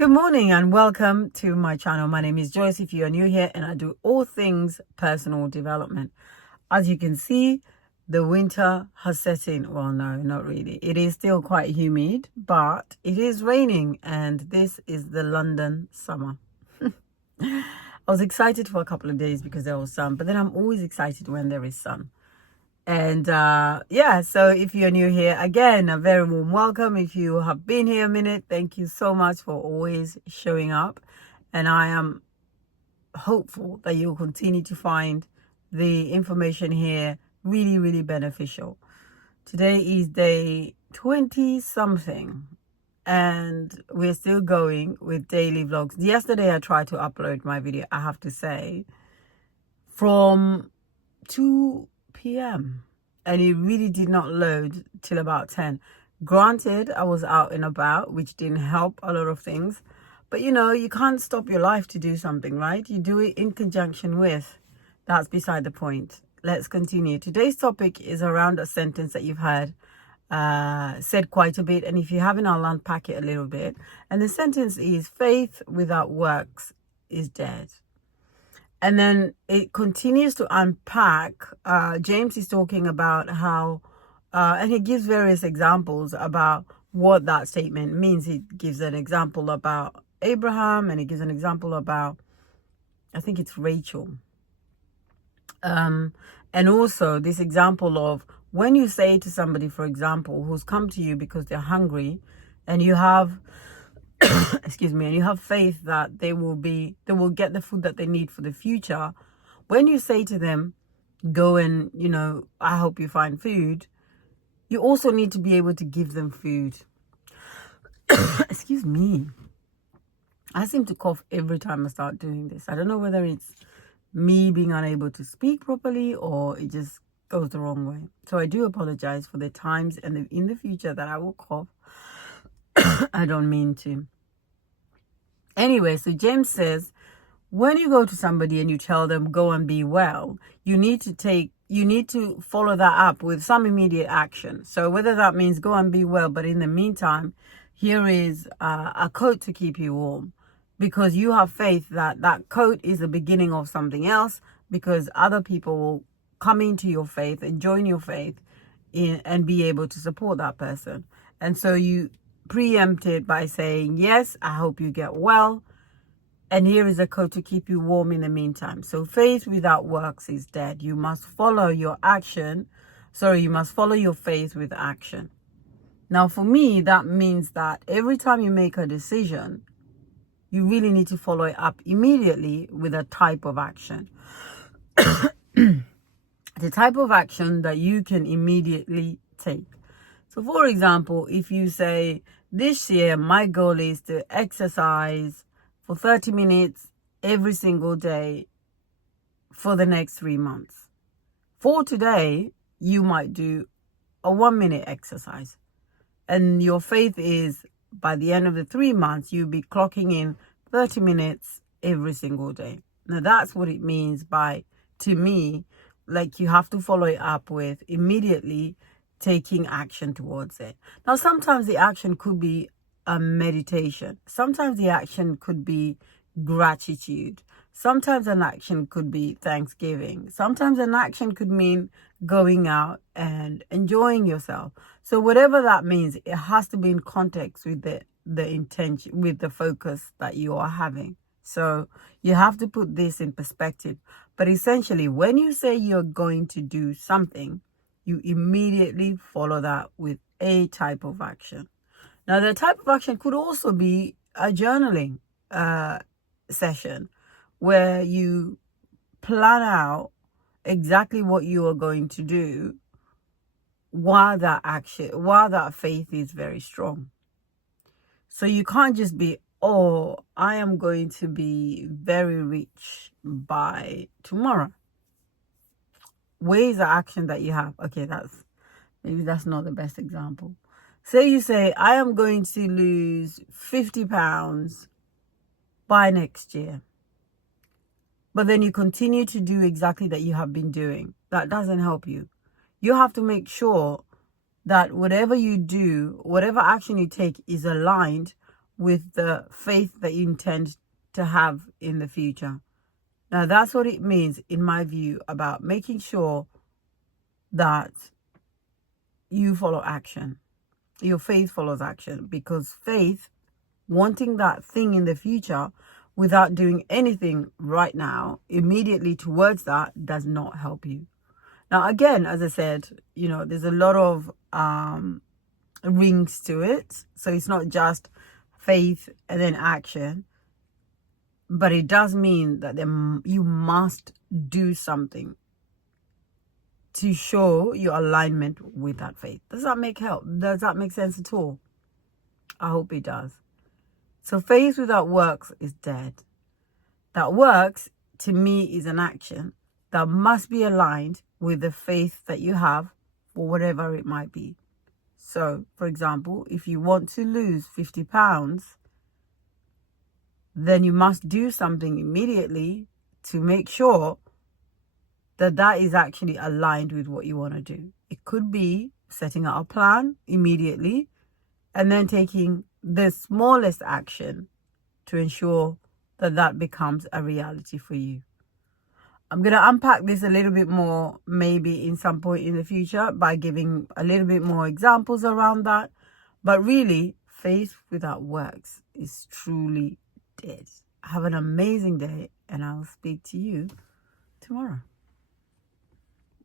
Good morning and welcome to my channel. My name is Joyce if you are new here, and I do all things personal development. As you can see, the winter has set in. Well, no, not really. It is still quite humid, but it is raining, and this is the London summer. I was excited for a couple of days because there was sun, but then I'm always excited when there is sun. And yeah, so if you're new here, again, a very warm welcome. If you have been here a minute, thank you so much for always showing up. And I am hopeful that you'll continue to find the information here really, really beneficial. Today is day 20 something, and we're still going with daily vlogs. Yesterday, I tried to upload my video, I have to say, from 2 p.m. and it really did not load till about 10. Granted, I was out and about, which didn't help a lot of things, but you can't stop your life to do something, right? You do it in conjunction with. That's beside the point. Let's continue. Today's topic is around a sentence that you've heard said quite a bit, and if you haven't, I'll unpack it a little bit. And the sentence is, faith without works is dead. And then it continues to unpack. James is talking about how, and he gives various examples about what that statement means. He gives an example about Abraham, and he gives an example about, I think it's Rachel. And also this example of when you say to somebody, for example, who's come to you because they're hungry, and you have excuse me, and you have faith that they will get the food that they need for the future. When you say to them, go and, I hope you find food, you also need to be able to give them food. Excuse me. I seem to cough every time I start doing this. I don't know whether it's me being unable to speak properly or it just goes the wrong way. So I do apologize for the times and in the future that I will cough. I don't mean to. Anyway, so James says, when you go to somebody and you tell them go and be well, you need to follow that up with some immediate action. So whether that means go and be well, but in the meantime, here is a coat to keep you warm, because you have faith that that coat is the beginning of something else, because other people will come into your faith and join your faith and be able to support that person. And so you preempted by saying, yes, I hope you get well, and here is a coat to keep you warm in the meantime. So faith without works is dead. You must follow your faith with action. Now for me, that means that every time you make a decision, you really need to follow it up immediately with a type of action. The type of action that you can immediately take. So for example, if you say, this year my goal is to exercise for 30 minutes every single day for the next 3 months. For today, you might do a 1-minute exercise. And your faith is by the end of the 3 months, you'll be clocking in 30 minutes every single day. Now that's what it means by, to me, like you have to follow it up with immediately taking action towards it. Now, sometimes the action could be a meditation. Sometimes the action could be gratitude. Sometimes an action could be thanksgiving. Sometimes an action could mean going out and enjoying yourself. So whatever that means, it has to be in context with the intention, with the focus that you are having. So you have to put this in perspective. But essentially, when you say you're going to do something, you immediately follow that with a type of action. Now, the type of action could also be a journaling session where you plan out exactly what you are going to do while that faith is very strong. So you can't just be, oh, I am going to be very rich by tomorrow. Ways of action that you have. Okay, maybe that's not the best example. Say you say, I am going to lose 50 pounds by next year. But then you continue to do exactly that you have been doing. That doesn't help you. You have to make sure that whatever you do, whatever action you take is aligned with the faith that you intend to have in the future. Now, that's what it means, in my view, about making sure that you follow action. Your faith follows action, because faith, wanting that thing in the future without doing anything right now, immediately towards that, does not help you. Now, again, as I said, there's a lot of rings to it. So it's not just faith and then action. But it does mean that you must do something to show your alignment with that faith. Does that make sense at all? I hope it does. So faith without works is dead. That works, to me, is an action that must be aligned with the faith that you have for whatever it might be. So, for example, if you want to lose 50 pounds, then you must do something immediately to make sure that that is actually aligned with what you want to do. It could be setting out a plan immediately and then taking the smallest action to ensure that that becomes a reality for you. I'm going to unpack this a little bit more, maybe in some point in the future, by giving a little bit more examples around that. But really, faith without works is truly dead. Have an amazing day, and I'll speak to you tomorrow.